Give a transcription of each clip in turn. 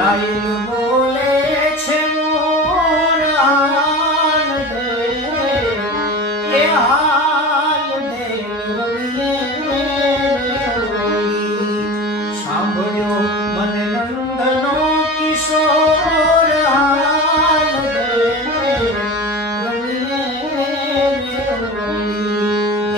লাইল বলেছে মোরান দে এ হাল দে সাম্ভ্য মন নন্দন কিশোর হাল দে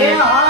এ হাল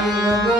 Hare